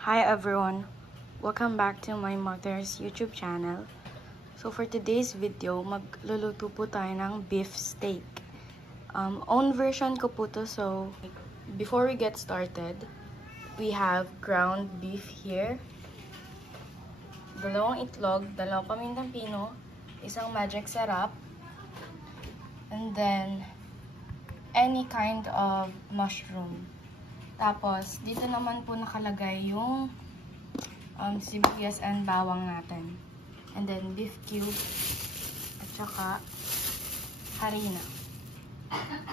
Hi everyone! Welcome back to my mother's YouTube channel. So for today's video, magluluto po tayo ng beef steak. Own version ko po to, so before we get started, we have ground beef here, dalawang itlog, dalawang pamintang pino, isang magic sarap, and then any kind of mushroom. Tapos, dito naman po nakalagay yung sibuyas and bawang natin. And then, beef cube. At saka, harina.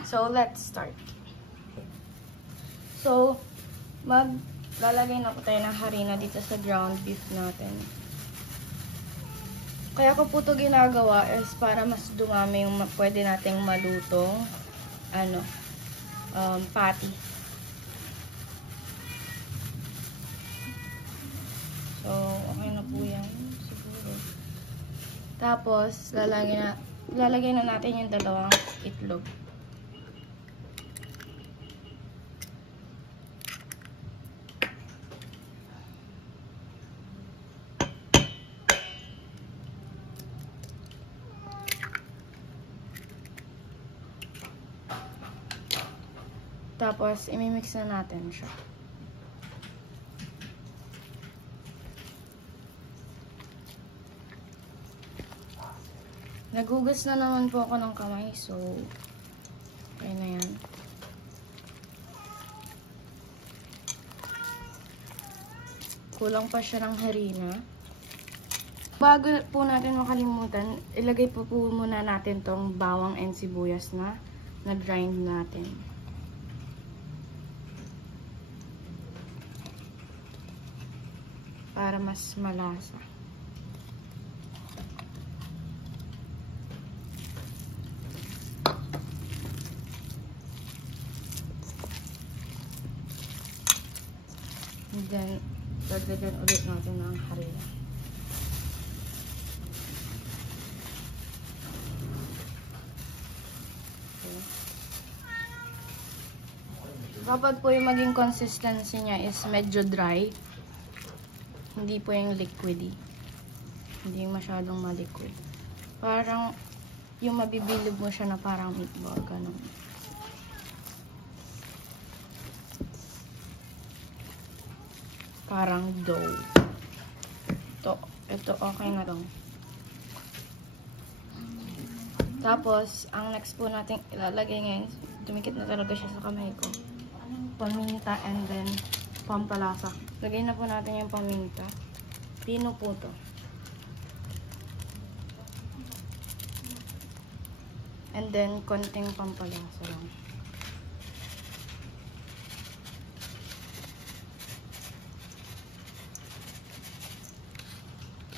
So, let's start. So, maglalagay na po tayo ng harina dito sa ground beef natin. Kaya ko po ito ginagawa is para mas dumami yung pwede nating malutong patty. So, okay na po yan. Siguro. Tapos, lalagay na natin yung dalawang itlog. Tapos, imimix na natin siya. Nagugas na naman po ako ng kamay, so okay na yan. Kulang pa siya ng harina. Bago po natin makalimutan, ilagay po muna natin tong bawang and sibuyas na grind natin. Para mas malasa. And then, dagdagan ulit natin ng harina. Okay. Dapat po yung maging consistency niya is medyo dry. Hindi po yung liquidy. Hindi masyadong maliquid. Parang yung mabibilog mo siya na parang meatball. Ganun. Parang dough. Ito okay na to. Tapos, ang next po natin ilalagay ngayon, dumikit na talaga siya sa kamay ko. Paminta and then pampalasa. Lagay na po natin yung paminta. Pino po to. And then, konting pampalasa lang.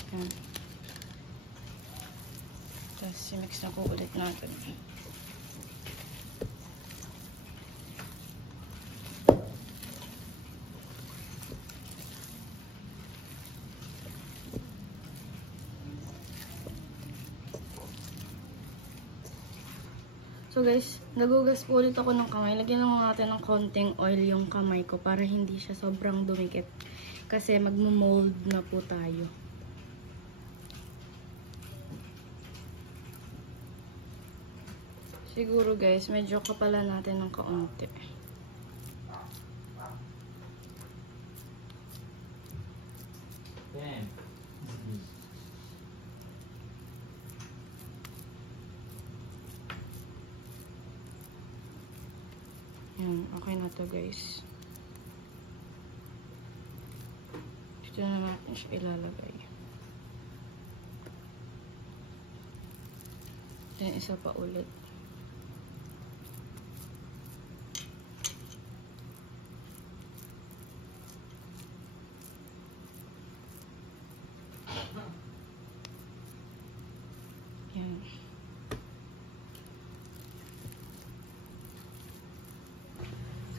Yan. Tapos, mix na po ulit natin. So guys, nagugas po ulit ako ng kamay. Lagyan lang natin ng konting oil yung kamay ko para hindi siya sobrang dumikit. Kasi magmo-mold na po tayo. Siguro guys, medyo kapalan natin ng kaunti. Yan, okay na to guys. Dito na natin siya ilalagay. Then isa pa ulit. Yan.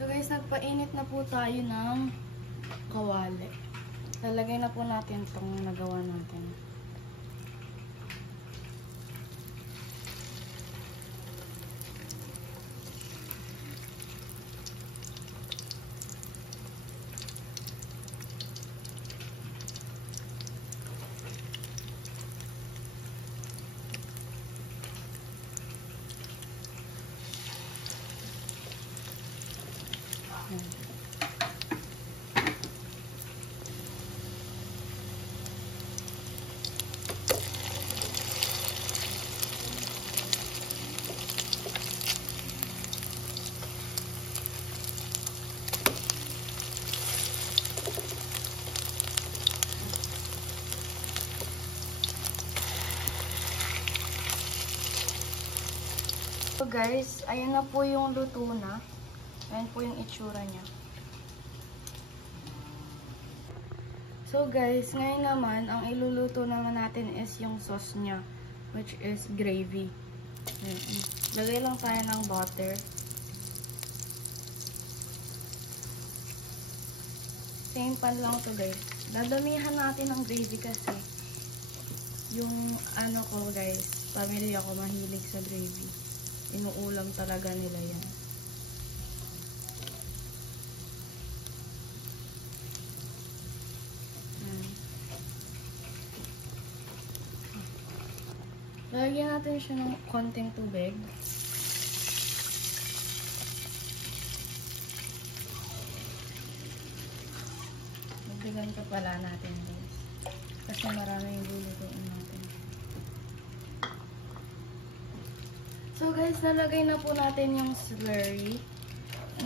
So guys, nagpainit na po tayo ng kawali. Lalagay na po natin itong nagawa natin. guys, ayun na po yung luto na. Ayan po yung itsura niya. So guys, ngayon naman, ang iluluto naman natin is yung sauce niya, which is gravy. Ayan. Lagay lang tayo ng butter. Same pan lang to guys. Dadamihan natin ng gravy kasi yung ano ko guys, pamilya ko mahilig sa gravy. Inuulam talaga nila yan. Lagyan natin siya ng konting tubig. Magdagan ka pala natin guys. Kasi marami yung lulutuin natin. So guys, nalagay na po natin yung slurry.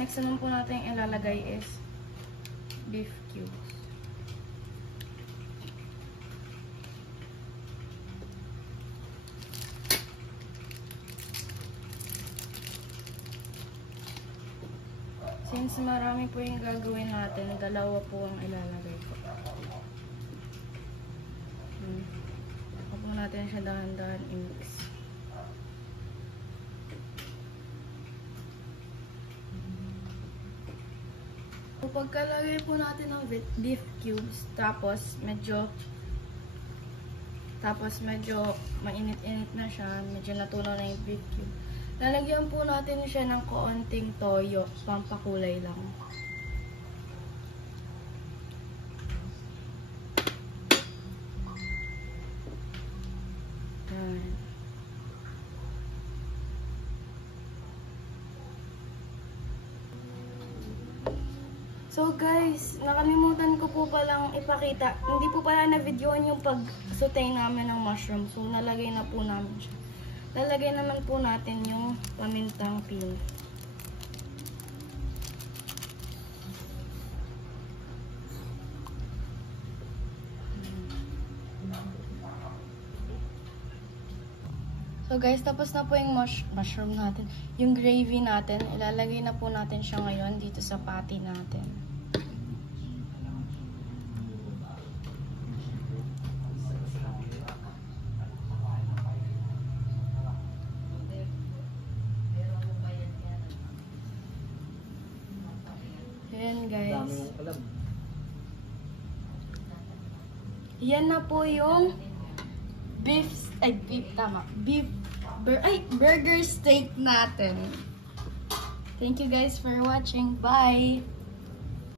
Next naman po natin ilalagay is beef cubes. Since marami po yung gagawin natin, dalawa po ang ilalagay ko. Huwag po natin siya dahan-dahan i-mix. So, pagkalagay po natin ng beef cubes, tapos medyo mainit-init na siya, medyo natunaw na yung beef cube. Lalagyan po natin siya ng kaunting toyo, pampakulay lang. Ayan. So guys, nakalimutan ko po palang ipakita. Hindi po pala na-videoan yung pag-saute namin ng mushroom. So nalagay na po namin siya. Lalagay naman po natin yung pamintang peel. So guys, tapos na po yung mushroom natin. Yung gravy natin, ilalagay na po natin siya ngayon dito sa patty natin. Ayan guys. Yan na po yung burger steak natin. Thank you guys for watching. Bye!